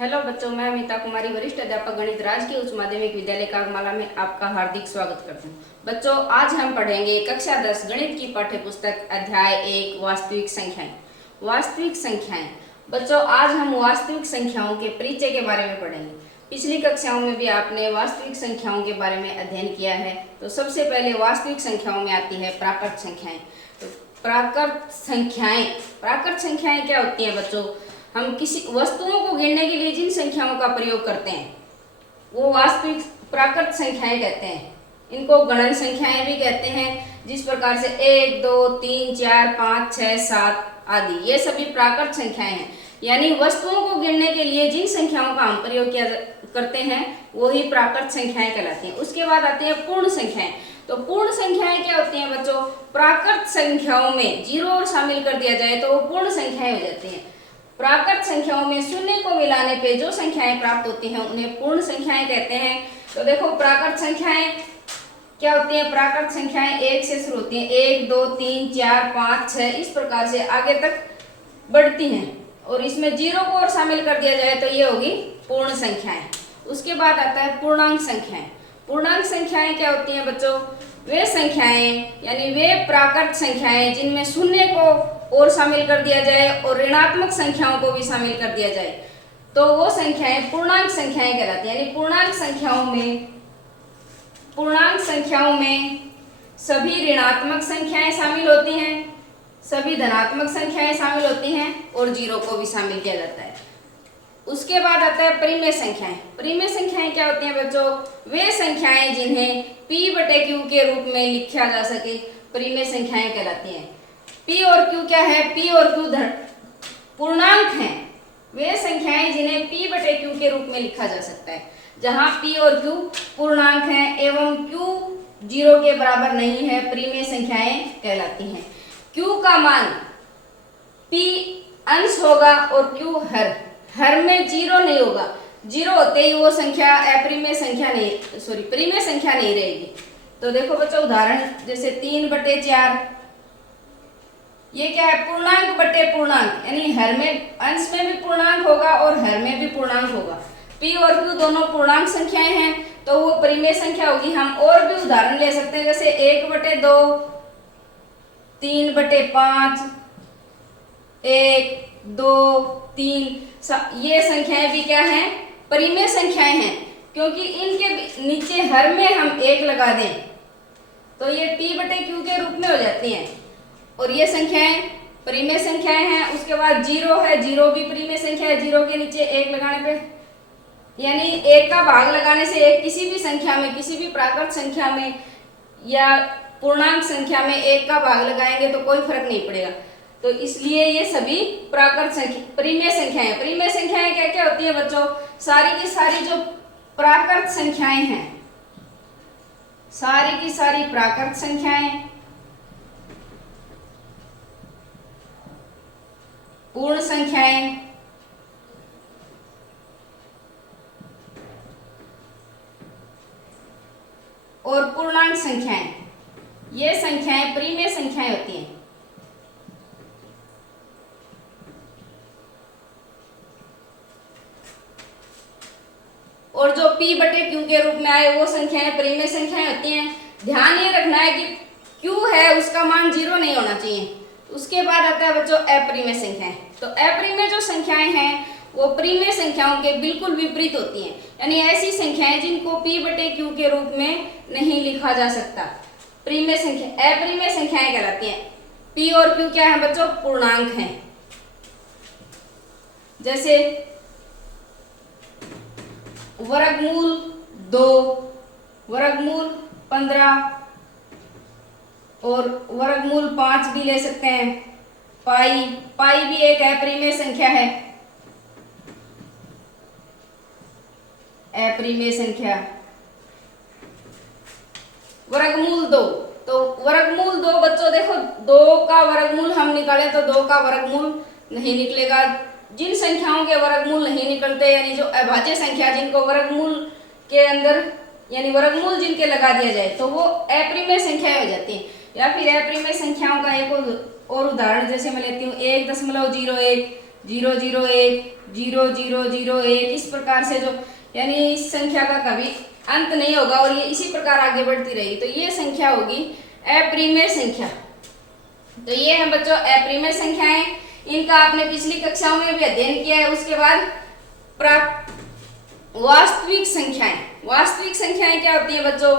Hello बच्चों, मैं अमिता कुमारी, वरिष्ठ अध्यापक गणित, राजकीय उच्च माध्यमिक विद्यालय कागमाला में आपका हार्दिक स्वागत करती हूँ। बच्चों, आज हम पढ़ेंगे कक्षा 10 गणित की पाठ्य पुस्तक अध्याय 1 वास्तविक संख्याएं। वास्तविक संख्याएं बच्चों, आज हम वास्तविक संख्याओं के परिचय के बारे में पढ़ेंगे। पिछली कक्षाओं में भी आपने वास्तविक संख्याओं के बारे में अध्ययन किया है। तो सबसे पहले वास्तविक संख्याओं में आती है प्राकृत संख्याएं। तो प्राकृत संख्याएं क्या होती हैं बच्चों? हम किसी वस्तुओं को गिनने के लिए जिन संख्याओं का प्रयोग करते हैं वो वास्तविक प्राकृत संख्याएं कहते हैं। इनको गणन संख्याएं भी कहते हैं। जिस प्रकार से 1, 2, 3, 4, 5, 6, 7 आदि, ये सभी प्राकृत संख्याएं हैं। यानी वस्तुओं को गिनने के लिए जिन संख्याओं का हम प्रयोग करते हैं वही प्राकृत संख्याएं कहलाती हैं। उसके बाद आती है पूर्ण संख्याएं। तो पूर्ण संख्याएं क्या होती हैं बच्चों? प्राकृत संख्याओं में जीरो और शामिल कर दिया जाए तो वो पूर्ण संख्याएं हो जाती हैं। प्राकृत संख्याओं में शून्य को मिलाने पे जो संख्याएं प्राप्त होती हैं उन्हें पूर्ण संख्याएं कहते हैं। तो देखो, प्राकृत संख्याएं क्या होती हैं? प्राकृत संख्याएं 1 से शुरू होती हैं। 1, 2, 3, 4, 5, 6 इस प्रकार से आगे तक बढ़ती हैं और इसमें जीरो को और शामिल कर दिया जाए तो ये होगी पूर्ण संख्याएं। उसके बाद आता है पूर्णांक संख्याएं। पूर्णांक संख्याएं क्या होती हैं बच्चों? वे संख्याएं यानी वे प्राकृत संख्याएं जिनमें शून्य को और शामिल कर दिया जाए और ऋणात्मक संख्याओं को भी शामिल कर दिया जाए तो वो संख्याएं पूर्णांक संख्याएं कहलाती हैं। यानी पूर्णांक संख्याओं में सभी ऋणात्मक संख्याएं शामिल होती हैं, सभी धनात्मक संख्याएं शामिल होती हैं और जीरो को भी शामिल किया जाता है। उसके बाद आता है परिमेय संख्याएं। परिमेय संख्याएं क्या होती हैं बच्चों? वे संख्याएं जिन्हें p/q के रूप में लिखा जा सके परिमेय संख्याएं कहलाती हैं। p और q क्या है? p और q पूर्णांक हैं। वे संख्याएं जिन्हें p/q के रूप में लिखा जा सकता है। जहां p और q पूर्णांक हैं एवं q 0 के बराबर नहीं है, परिमेय संख्याएं कहलाती हैं। q का मान p अंश होगा और q हर में 0 नहीं होगा। 0 होते ही वो संख्या परिमेय संख्या नहीं रहेगी। तो देखो बच्चों, उदाहरण जैसे 3/4, ये क्या है? पूर्णांक बटे पूर्णांक, यानी हर में अंश में भी पूर्णांक होगा और हर में भी पूर्णांक होगा। p और q दोनों पूर्णांक संख्याएं हैं तो वो परिमेय संख्या होगी। हम और भी उदाहरण ले सकते हैं जैसे 1/2, 3/5, 1, 2, 3, ये संख्याएं भी क्या हैं? परिमेय संख्याएं हैं। क्योंकि इनके नीचे हर में हम 1 लगा दें तो ये p/q के रूप में हो जाती हैं और ये संख्याएं परिमेय संख्याएं हैं। उसके बाद 0 है, 0 भी परिमेय संख्या है। 0 के नीचे 1 लगाने पे, यानी 1 का भाग लगाने से एक किसी भी संख्या में, किसी भी प्राकृत संख्या में या पूर्णांक संख्या में 1 का भाग लगाएंगे तो कोई फर्क नहीं पड़ेगा। तो इसलिए ये सभी प्राकृत संख्या परिमेय संख्याएं। परिमेय संख्याएं क्या क्या होती है बच्चों? सारी की सारी जो प्राकृत संख्याएं हैं, सारी की सारी प्राकृत संख्याएं, पूर्ण संख्याएं और पूर्णांक संख्याएं, ये संख्याएं परिमेय संख्याएं होती हैं। और जो p/q के रूप में आए वो संख्याएं परिमेय संख्याएं होती हैं। ध्यान ये रखना है कि q है उसका मान 0 नहीं होना चाहिए। उसके बाद आता है बच्चों अपरिमेय संख्याएं। तो अपरिमेय जो संख्याएं हैं वो परिमेय संख्याओं के बिल्कुल विपरीत होती हैं। यानी ऐसी संख्याएं जिनको p/q के रूप में नहीं लिखा जा सकता, परिमेय संख्या अपरिमेय संख्याएं कहलाती हैं। p और q क्या है बच्चों? पूर्णांक हैं। जैसे वर्गमूल 2, वर्गमूल 15 और वर्गमूल 5 भी ले सकते हैं। पाई भी एक अपरिमेय संख्या है। अपरिमेय संख्या। वर्गमूल 2, तो वर्गमूल 2 बच्चों देखो, 2 का वर्गमूल हम निकालें तो 2 का वर्गमूल नहीं निकलेगा। जिन संख्याओं के वर्गमूल नहीं निकलते, यानी जो अभाज्य संख्या जिनको वर्गमूल के अंदर यानी वर्गमूल जिनके लगा दिया जाए तो वो अपरिमेय संख्या हो जाती है। या फिर अपरिमेय संख्याओं का एक और उदाहरण जैसे मैं लेती हूँ 1.01, 001 0001, इस प्रकार से जो यानी इस संख्या का कभी अंत नहीं होगा और ये इसी प्रकार आगे बढ़ती रहेगी। तो ये संख्या होगी अप्रिमेय संख्या। तो ये है बच्चों अप्रिमेय संख्याएं, इनका आपने पिछली कक्षाओं में भी अध्ययन किया है। उसके बाद वास्तविक संख्याएं। वास्तविक संख्याएं क्या होती है बच्चों?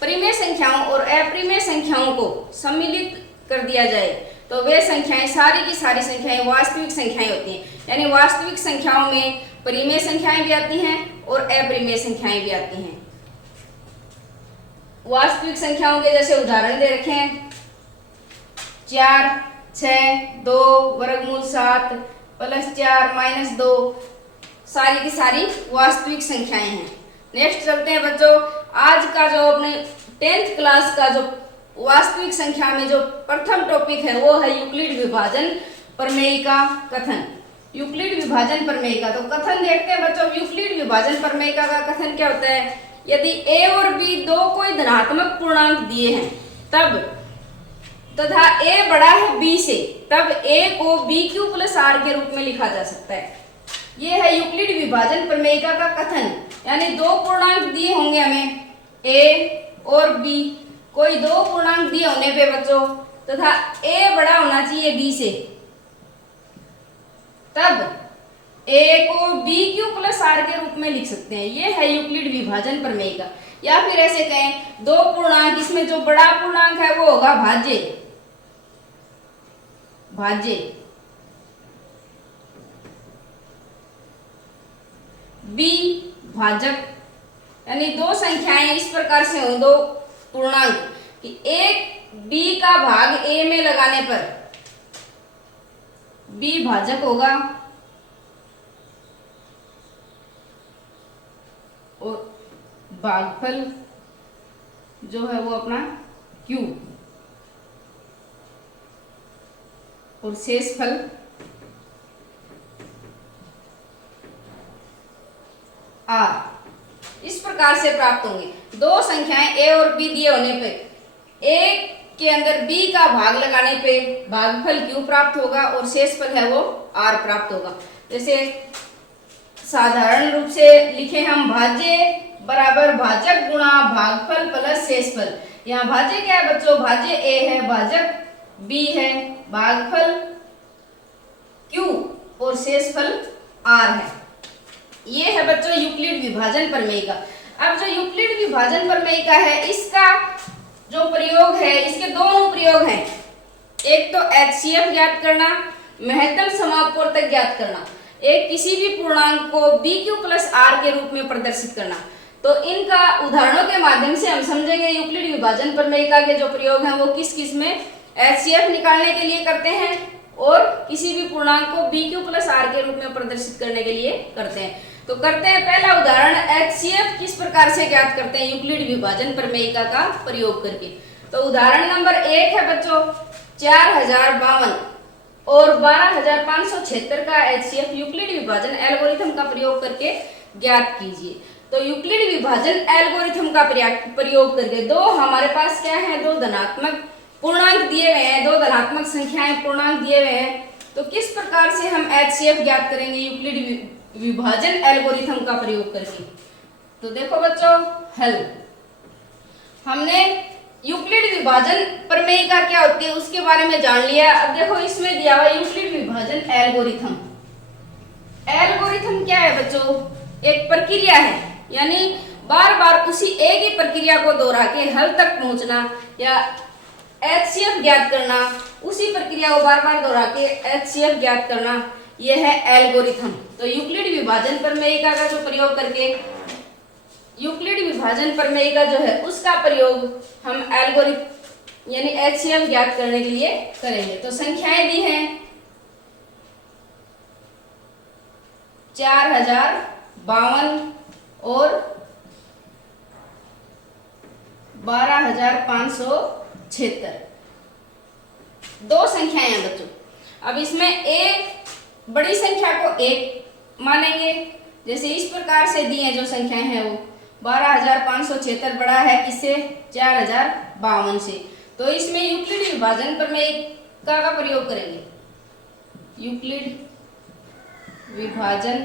परिमेय संख्याओं और अप्रिमेय संख्याओं को सम्मिलित कर दिया जाए तो वे संख्याएं, सारी की सारी संख्याएं वास्तविक संख्याएं होती हैं। यानी वास्तविक संख्याओं में परिमेय संख्याएं भी आती हैं और अपरिमेय संख्याएं भी आती हैं। वास्तविक संख्याओं के जैसे उदाहरण दे रखे हैं 4, 6, 2, वर्गमूल 7, +4, -2, सारी की सारी वास्तविक संख्याएं हैं। नेक्स्ट चलते हैं बच्चों, आज का जो अपने 10th क्लास का जो वास्तविक संख्या में जो प्रथम टॉपिक है वो है यूक्लिड विभाजन प्रमेय का कथन। यूक्लिड विभाजन प्रमेय का तो कथन देखते हैं बच्चों। यूक्लिड विभाजन प्रमेय का कथन क्या होता है? यदि a और b दो कोई धनात्मक पूर्णांक दिए हैं तब तथा a बड़ा है b से, तब a को bq + r के रूप में लिखा जा सकता है। ये है यूक्लिड विभाजन प्रमेय का कथन। यानी दो पूर्णांक दिए होंगे हमें a और b, कोई दो पूर्णांक दिए होने पे बच्चों तथा a बड़ा होना चाहिए b से, तब a को bq + r के रूप में लिख सकते हैं। ये है यूक्लिड विभाजन प्रमेय का। या फिर ऐसे कहें दो पूर्णांक, इसमें जो बड़ा पूर्णांक है वो होगा भाज्य, भाज्य b भाजक। यानी दो संख्याएं इस प्रकार से हो, दो पूर्णांक कि एक b का भाग a में लगाने पर b भाजक होगा और भागफल जो है वो अपना q और शेषफल r इस प्रकार से प्राप्त होंगे। दो संख्याएं a और b दिए होने पे a के अंदर b का भाग लगाने पे भागफल q प्राप्त होगा और शेषफल है वो r प्राप्त होगा। जैसे साधारण रूप से लिखे हम भाज्य बराबर भाजक गुणा भागफल प्लस शेषफल। यहाँ भाज्य क्या है बच्चों? भाज्य a है, भाजक b है, भागफल q और शेषफल r है। ये है बच्चों यूक्लिड विभाजन प्रमेय का। अब जो यूक्लिड विभाजन प्रमेय का है, इसका जो प्रयोग है, इसके दो अनुप्रयोग हैं। एक तो HCF ज्ञात करना, महत्तम समापवर्तक ज्ञात करना, एक किसी भी पूर्णांक को BQ + R के रूप में प्रदर्शित करना। तो इनका उदाहरणों के माध्यम से हम समझेंगे यूक्लिड विभाजन प्रमेय का के जो प्रयोग हैं वो किस किस में HCF निकालने के लिए करते हैं और किसी भी पूर्णांक को BQ + R के रूप में प्रदर्शित करने के लिए करते हैं। तो करते हैं पहला उदाहरण, HCF किस प्रकार से ज्ञात करते हैं यूक्लिड विभाजन प्रमेय का प्रयोग करके। तो उदाहरण नंबर 1 है बच्चों 4052 और 12576 का HCF यूक्लिड विभाजन एल्गोरिथम का प्रयोग करके ज्ञात कीजिए। तो यूक्लिड विभाजन एल्गोरिथम का प्रयोग करके दो हमारे पास क्या है, दो धनात्मक पूर्णांक दिए हुए हैं, दो धनात्मक संख्याएं पूर्णांक दिए हुए हैं। तो किस प्रकार से हम HCF ज्ञात करेंगे यूक्लिड विभाजन एल्गोरिथम का प्रयोग करके। तो देखो बच्चों हल, हमने यूक्लिड विभाजन प्रमेय का क्या होती है उसके बारे में जान लिया। अब देखो इसमें दिया हुआ यूक्लिड विभाजन एल्गोरिथम। एल्गोरिथम क्या है बच्चों? एक प्रक्रिया है, यानी बार बार उसी एक ही प्रक्रिया को दोहरा के हल तक पहुंचना या HCF ज्ञात करना, उसी प्रक्रिया को बार बार दोहरा के HCF ज्ञात करना, यह है एल्गोरिथम। तो यूक्लिड विभाजन प्रमेय का जो प्रयोग करके यूक्लिड विभाजन प्रमेय का जो है उसका प्रयोग हम एल्गोरिथम यानी HCF ज्ञात करने के लिए करेंगे। तो संख्याएं दी हैं 4052 और 12576, दो संख्याएं हैं बच्चों। अब इसमें एक बड़ी संख्या को 1 मानेंगे, जैसे इस प्रकार से दी है जो संख्याएं हैं वो 12576 बड़ा है किससे? 4052 से। तो इसमें यूक्लिड विभाजन प्रमेय का प्रयोग करेंगे। यूक्लिड विभाजन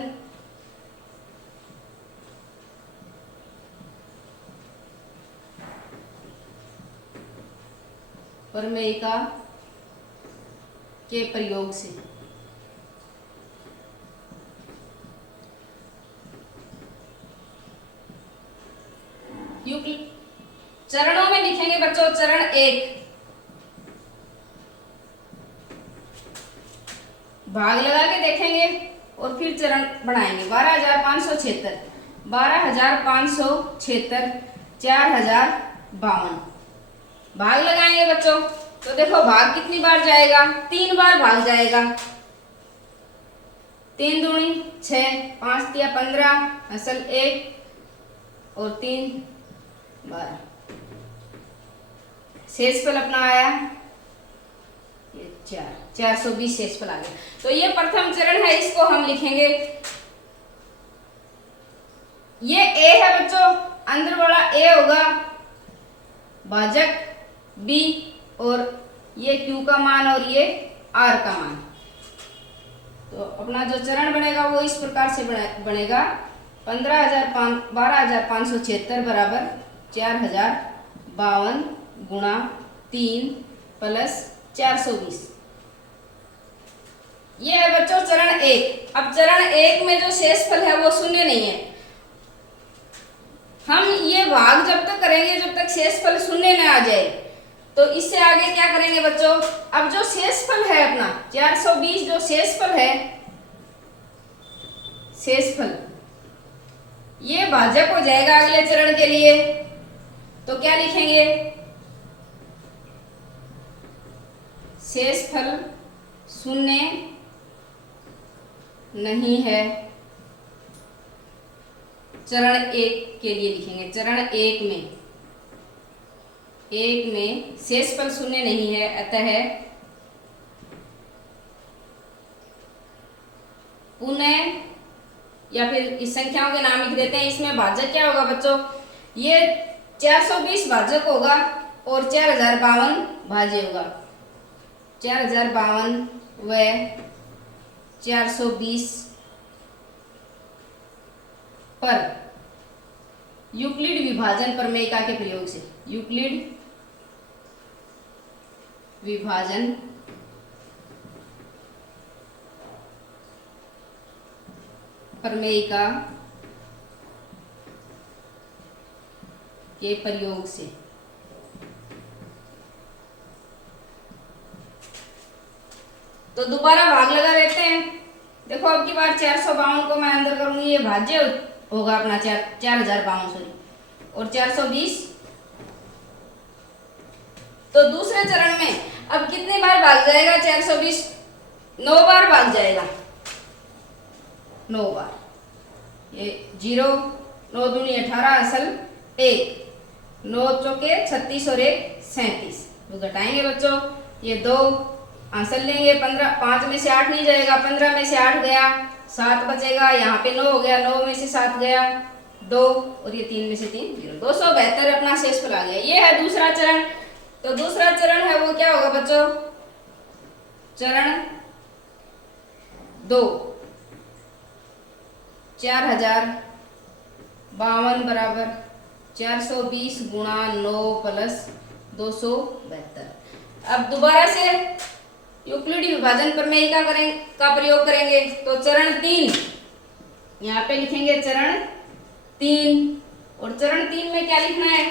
प्रमेयिका के प्रयोग से। चरणों में लिखेंगे बच्चों। चरण 1 भाग लगा के देखेंगे और फिर चरण बनाएंगे। 12,576 12,576 4,052 भाग लगाएंगे बच्चों। तो देखो भाग कितनी बार जाएगा, 3 बार भाग जाएगा। 3 दूनी 6, 5 तिया 15, असल 1 और 3 12। शेषफल अपना आया ये 420 शेषफल आ गया। तो ये प्रथम चरण है, इसको हम लिखेंगे। ये ए है बच्चों, अंदर वाला ए होगा भाजक बी, और ये क्यू का मान और ये आर का मान। तो अपना जो चरण बनेगा वो इस प्रकार से बनेगा। 12,576 बराबर 4,052 गुणा 3 प्लस 420। ये है बच्चों चरण 1। अब चरण 1 में जो शेषफल है वो शून्य नहीं है। हम ये भाग जब तक करेंगे जब तक शेषफल शून्य न आ जाए। तो इससे आगे क्या करेंगे बच्चों, अब जो शेषफल है अपना 420 जो शेषफल है, शेषफल ये भाजक हो जाएगा अगले चरण के लिए। तो क्या लिखेंगे, शेषफल शून्य नहीं है। चरण 1 के लिए लिखेंगे। चरण 1 में शेषफल शून्य नहीं है, अतः पुनः, या फिर इस संख्याओं के नाम लिख देते हैं। इसमें भाजक क्या होगा बच्चों, ये 420 भाजक होगा और 4,052 भाज्य होगा। 4,052 व 420 पर यूक्लिड विभाजन प्रमेयिका के प्रयोग से, यूक्लिड विभाजन प्रमेयिका के प्रयोग से। तो दोबारा भाग लगा लेते हैं। देखो अब की बार 452 को मैं अंदर करूंगी, ये भाज्य होगा अपना 4,052 सॉरी, और 420। तो दूसरे चरण में अब कितनी बार भाग जाएगा 420, 9 बार भाग जाएगा। 9 बार, ये 0, 9 दूनी 18, असल 1, 9 चौके 36 और 1 37। तो घटाएंगे बच्चों, ये 2 आंसर लेंगे। 15, 5 में से 8 नहीं जाएगा, 15 में से 8 गया, 7 बचेगा। यहाँ पे 9 हो गया, 9 में से 7 गया 2, और ये 3 में से 3 0। 272 अपना शेषफल आ गया। ये है दूसरा चरण। तो दूसरा चरण है वो क्या होगा बच्चों, चरण 2। 4,052 बराबर 420 गुणा 9 प्लस 272। अब दोबारा से यूक्लिड विभाजन प्रमेयिका का प्रयोग करेंगे। तो चरण 3 यहाँ पे लिखेंगे, चरण 3। और चरण 3 में क्या लिखना है,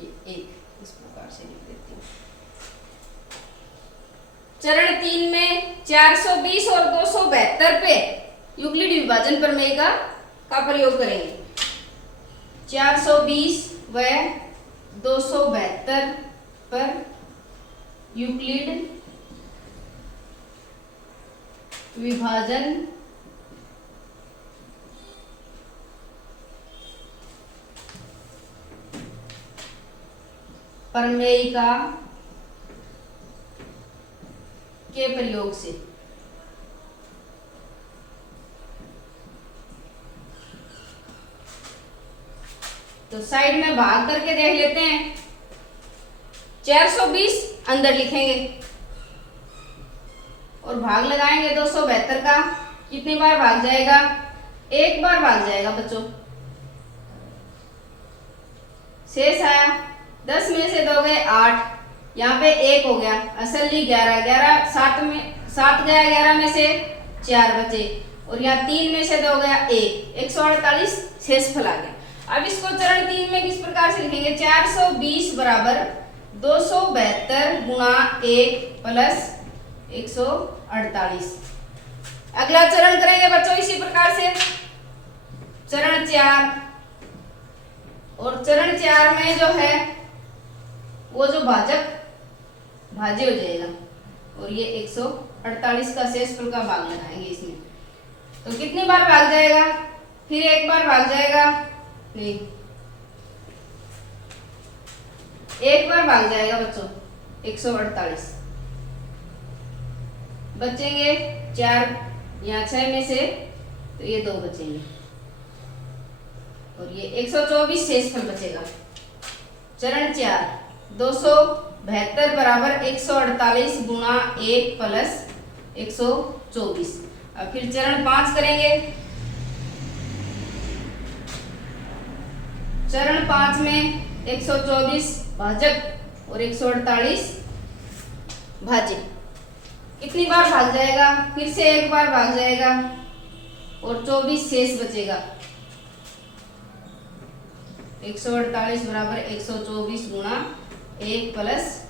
ये एक इस प्रकार से लिख देती हूँ। चरण 3 में 420 और 272 पे यूक्लिड विभाजन प्रमेयिका का प्रयोग करेंगे। 420 व 272 पर यूक्लिड विभाजन प्रमेयिका के प्रयोग से। तो साइड में भाग करके देख लेते हैं। 420 अंदर लिखेंगे और भाग लगाएंगे 272 का। कितनी बार भाग जाएगा? एक बार भाग जाएगा बच्चों। शेष आया 10 में से 2 गए 8, यहाँ पे 1 हो गया, असली 11, 11 7 में 7 गया, 11 में से 4 बचे और यहाँ 3 में से 2 गया 1, 148 शेषफल आ गया। अब इसको चरण 3 में किस प्रकार से लिखेंगे? 420 बराबर 272 गुणा 1 प्लस 148। अगला चरण करेंगे बच्चों इसी प्रकार से, चरण 4। और चरण 4 में जो है वो जो भाजक भाज्य हो जाएगा और ये 148 का शेषफल का भाग लगाएंगे इसमें। तो कितनी बार भाग जाएगा? फिर एक बार भाग जाएगा, नहीं एक बार भाग जाएगा बच्चों 148। बचेंगे 4, यहाँ 6 में से तो ये 2 बचेंगे और ये 124 शेषफल बचेगा। चरण 4 272 बराबर 148 गुणा 1 प्लस 124। अब फिर चरण 5 करेंगे। चरण 5 में 124 भाजक और 148 भाज्य। कितनी बार भाग जाएगा? फिर से एक बार भाग जाएगा और 24 शेष बचेगा। 148 बराबर 124 गुणा 1 प्लस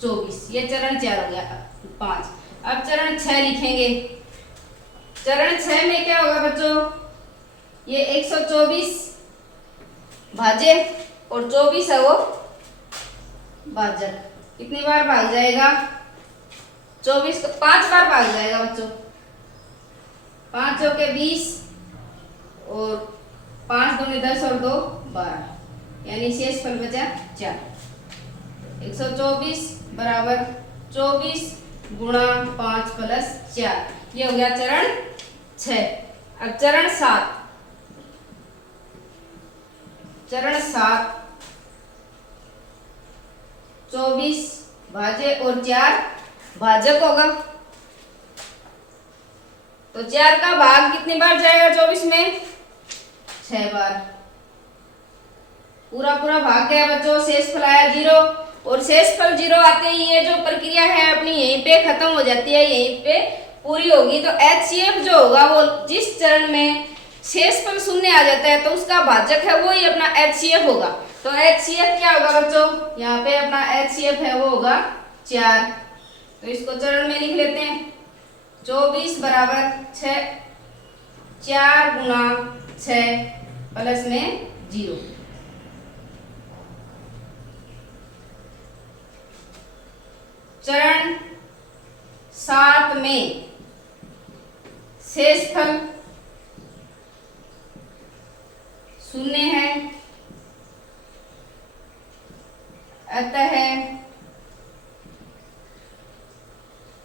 24। ये चरण 4 हो गया 5। अब चरण 6 लिखेंगे। चरण 6 में क्या होगा बच्चों? ये 124 भाज्य और 24 है वो भाजक। कितनी बार भाग जाएगा? 24 को 5 बार भाग जाएगा बच्चों। 5 चौके 20 और 5 दूनी 10 और 2 12, यानी शेषफल बचा 4। 124 बराबर 24 गुणा 5 प्लस 4। ये हो गया चरण 6। अब चरण 7। चरण 7 24 भाज्य और 4 भाजक होगा। तो 4 का भाग कितनी बार जाएगा 24 में? 6 बार। पूरा पूरा भाग गया बच्चों, शेषफल आया 0 और शेषफल 0 आते ही ये जो प्रक्रिया है अपनी यहीं पे खत्म हो जाती है, यहीं पे पूरी होगी। तो HCF जो होगा वो जिस चरण में शेषफल शून्य आ जाता है तो उसका भाजक है वो ही अपना HCF होगा। तो HCF क्या होगा बच्चों? यहाँ पे अपना HCF है वो होगा 4। तो इसको चरण में लिख लेते हैं। 24 बराबर 6 4 गुणा 6 प्लस में 0। चरण 7 में शेषफल शून्य है, अतः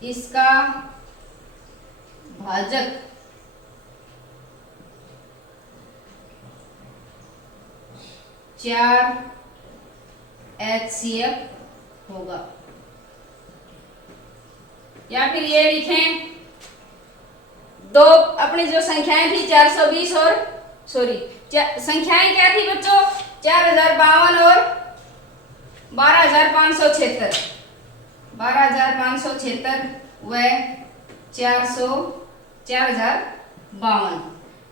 इसका भाजक चार HCF होगा। या फिर ये लिखें, दो अपनी जो संख्याएं थी 420 और संख्याएं क्या थी बच्चों? 4052 और 12576। 12576 व 4052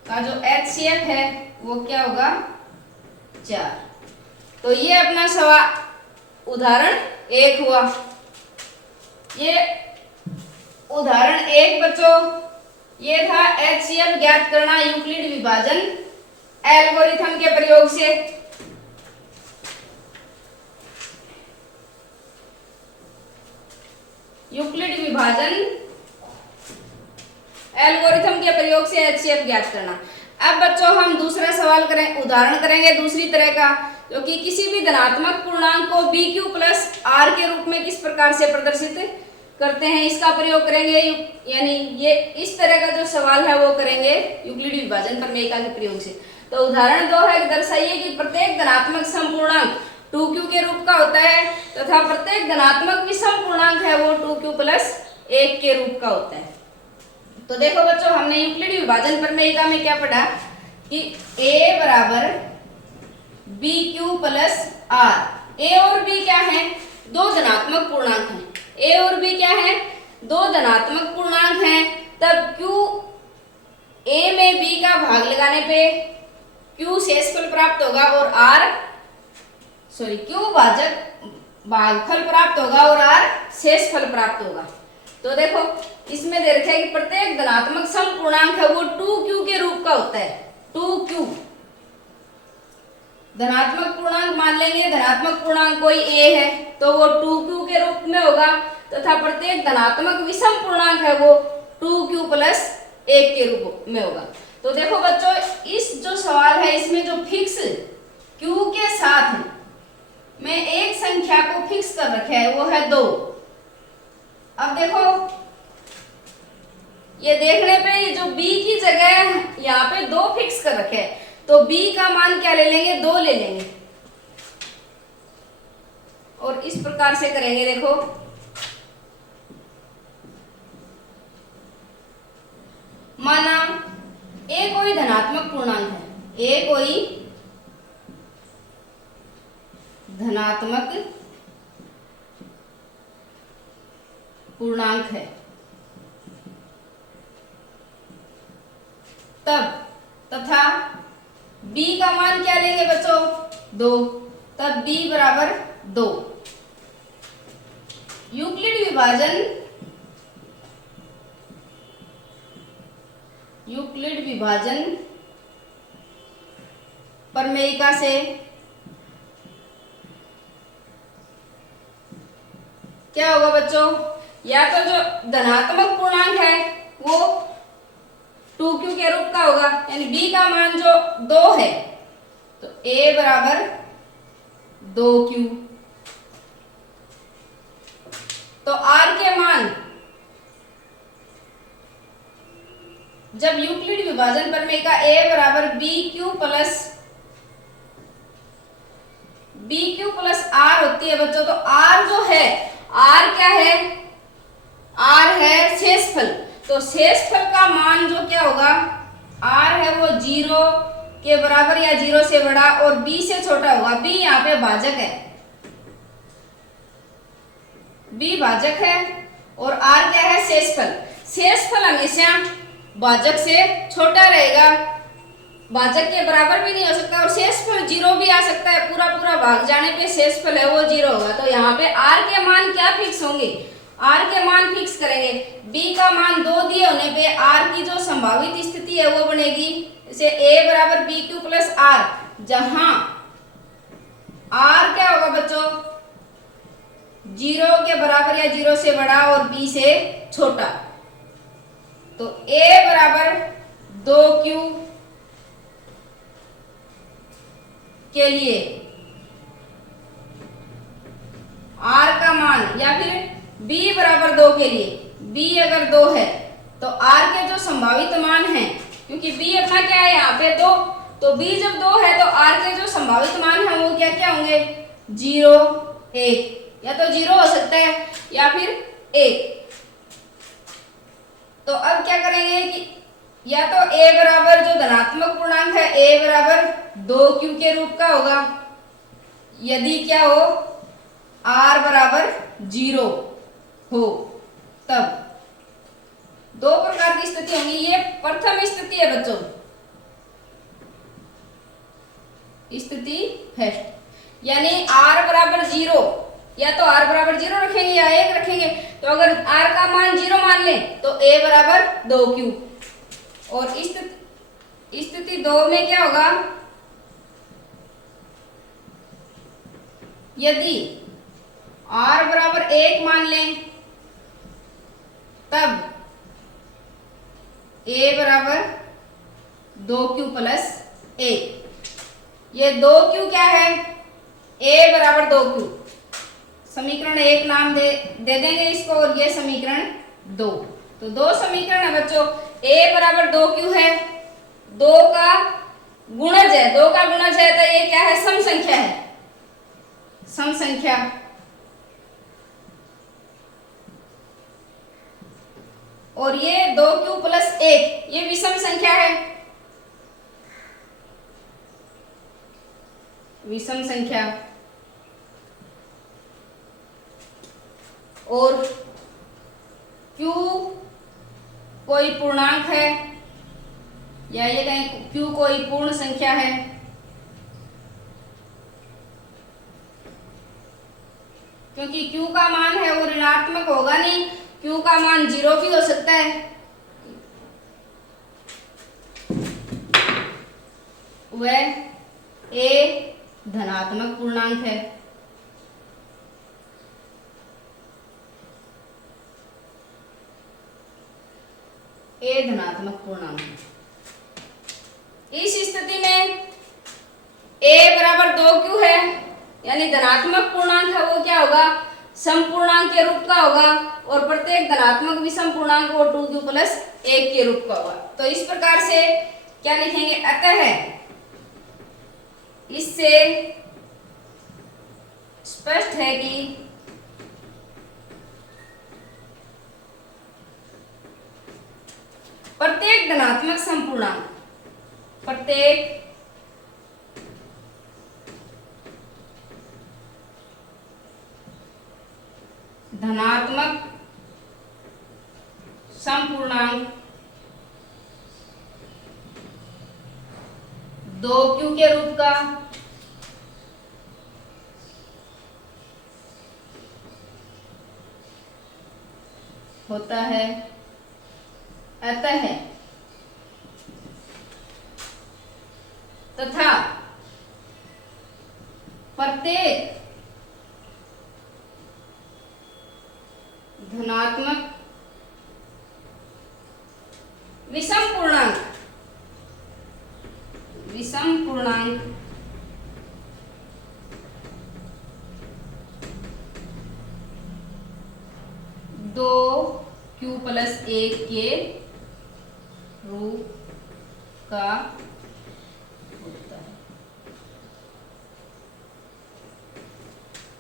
का जो HCF है वो क्या होगा? 4। तो ये अपना सवाल उदाहरण 1 हुआ। ये उदाहरण 1 बच्चों ये था HCF ज्ञात करना यूक्लिड विभाजन एल्गोरिथम के प्रयोग से। यूक्लिड विभाजन एल्गोरिथम के प्रयोग से HCF ज्ञात करना। अब बच्चों हम दूसरा सवाल करें, उदाहरण करेंगे दूसरी तरह का, जो कि किसी भी धनात्मक पूर्णांक को BQ प्लस R के रूप में किस प्रकार से प्रदर्शित करते हैं, इसका प्रयोग करेंगे। यानी ये इस तरह का जो सवाल है वो करेंगे यूक्लिड विभाजन प्रमेय के प्रयोग से। तो उदाहरण 2 है, दर्शाइए कि प्रत्येक धनात्मक समपूर्णांक 2q के रूप का होता है तथा प्रत्येक धनात्मक विषम पूर्णांक है वो 2q प्लस 1 के रूप का होता है। तो देखो बच्चों, हमने यूक्लिड विभाजन प्रमेयिका में क्या पढ़ा कि a बराबर बी क्यू प्लस आर। ए और बी क्या है? दो धनात्मक पूर्णांक हैं। ए और बी क्या है? दो धनात्मक पूर्णांक हैं। तब क्यू ए में बी का भाग लगाने पे क्यू शेषफल प्राप्त होगा और आर क्यू भागफल प्राप्त होगा और आर शेषफल प्राप्त होगा। तो देखो इसमें दे रखा है कि प्रत्येक धनात्मक समपूर्णांक है वो 2q के रूप का होता है। 2q धनात्मक पूर्णांक मान लेंगे, धनात्मक पूर्णांक कोई a है तो वो 2q के रूप में होगा तथा प्रत्येक धनात्मक विषम पूर्णांक है वो 2q प्लस 1 के रूप में होगा। तो देखो बच्चों, इस जो सवाल है इसमें जो फिक्स q के साथ में एक संख्या को फिक्स कर रखा है वो है 2। अब देखो ये देखने पे जो b की जगह यहाँ पे 2 फिक्स कर रखे हैं तो b का मान क्या ले लेंगे? 2 ले लेंगे और इस प्रकार से करेंगे। देखो माना a कोई धनात्मक पूर्णांक है, a कोई धनात्मक पूर्णांक है, तब तथा b का मान क्या लेंगे बच्चों? 2। तब b बराबर 2। यूक्लिड विभाजन प्रमेयिका से क्या होगा बच्चों? या तो जो धनात्मक पूर्णांक है वो 2q के रूप का होगा, यानी b का मान जो 2 है तो a बराबर 2q। तो r के मान जब यूक्लिड विभाजन प्रमेय का a बराबर bq प्लस r होती है बच्चों, तो r जो है, r क्या है? r है शेषफल। तो शेषफल का मान जो क्या होगा? r है वो 0 के बराबर या 0 से बड़ा और b से छोटा होगा। b यहाँ पे भाजक है, b भाजक है और r क्या है? शेषफल। शेषफल हमेशा भाजक से छोटा रहेगा, भाजक के बराबर भी नहीं हो सकता और शेषफल 0 भी आ सकता है। पूरा पूरा भाग जाने पे शेषफल है वो 0 होगा। तो यहाँ पे r के मान क्या फिक्स होंगे? r के मान फिक्स करेंगे। b का मान 2 दिए होने पे r की जो संभावित स्थिति है वो बनेगी जैसे a बराबर bq प्लस r, जहां r क्या होगा बच्चों? 0 के बराबर या 0 से बड़ा और b से छोटा। तो a बराबर 2q के लिए r का मान, या फिर b बराबर 2 के लिए b अगर 2 है तो r के जो संभावित मान है, क्योंकि b अपना क्या है यहाँ पे 2, तो b जब 2 है तो r के जो संभावित मान है वो क्या क्या होंगे? 0, 1, या तो 0 हो सकता है या फिर 1। तो अब क्या करेंगे कि या तो a बराबर जो धनात्मक पूर्णांक है a बराबर 2q के रूप का होगा, यदि क्या हो? r बराबर 0 हो, तब दो प्रकार की स्थिति होंगी। ये प्रथम स्थिति है बच्चों, स्थिति फर्स्ट, यानी r बराबर 0, या तो r बराबर 0 रखेंगे या 1 रखेंगे। तो अगर r का मान 0 मान लें तो a बराबर 2q, और स्थिति 2 में क्या होगा? यदि r बराबर 1 मान लें तब a बराबर 2q प्लस 1। ये 2q क्या है? a बराबर 2q, समीकरण 1 नाम दे देंगे इसको, और ये समीकरण 2। तो 2 समीकरण है बच्चों। a बराबर 2q है, 2 का गुणज है, 2 का गुणज है तो ये क्या है? सम संख्या है। सम संख्या, और ये 2q प्लस 1 ये विषम संख्या है, विषम संख्या। और q कोई पूर्णांक है, या ये कहें q कोई पूर्ण संख्या है, क्योंकि q का मान है वो ऋणात्मक होगा नहीं, q का मान 0 भी हो सकता है। वह a धनात्मक पूर्णांक है। a धनात्मक पूर्णांक। इस स्थिति में a बराबर 2q है, यानी धनात्मक पूर्णांक है वो क्या होगा, समपूर्णांक के रूप का होगा, और प्रत्येक धनात्मक विषम पूर्णांक वो 2q प्लस 1 के रूप का होगा। तो इस प्रकार से क्या लिखेंगे, अतः इससे स्पष्ट है कि प्रत्येक धनात्मक समपूर्णांक, प्रत्येक धनात्मक समपूर्णांक 2q के रूप का होता है। अतः तथा प्रत्येक धनात्मक विषम पूर्णांक, विषम पूर्णांक 2q प्लस 1 के रूप का होता है।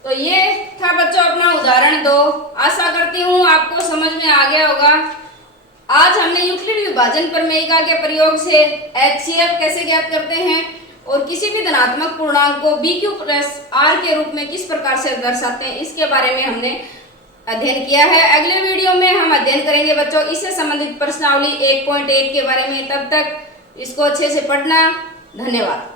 तो ये था बच्चों अपना उदाहरण 2। आशा करती हूँ आपको समझ में आ गया होगा। आज हमने यूक्लिड विभाजन प्रमेयिका के प्रयोग से HCF कैसे ज्ञात करते हैं और किसी भी धनात्मक पूर्णांक को BQ प्लस R के रूप में किस प्रकार से दर्शाते हैं, इसके बारे में हमने अध्ययन किया है। अगले वीडियो में हम अध्ययन करेंगे बच्चों इससे संबंधित प्रश्नावली 1.1 के बारे में। तब तक इसको अच्छे से पढ़ना। धन्यवाद।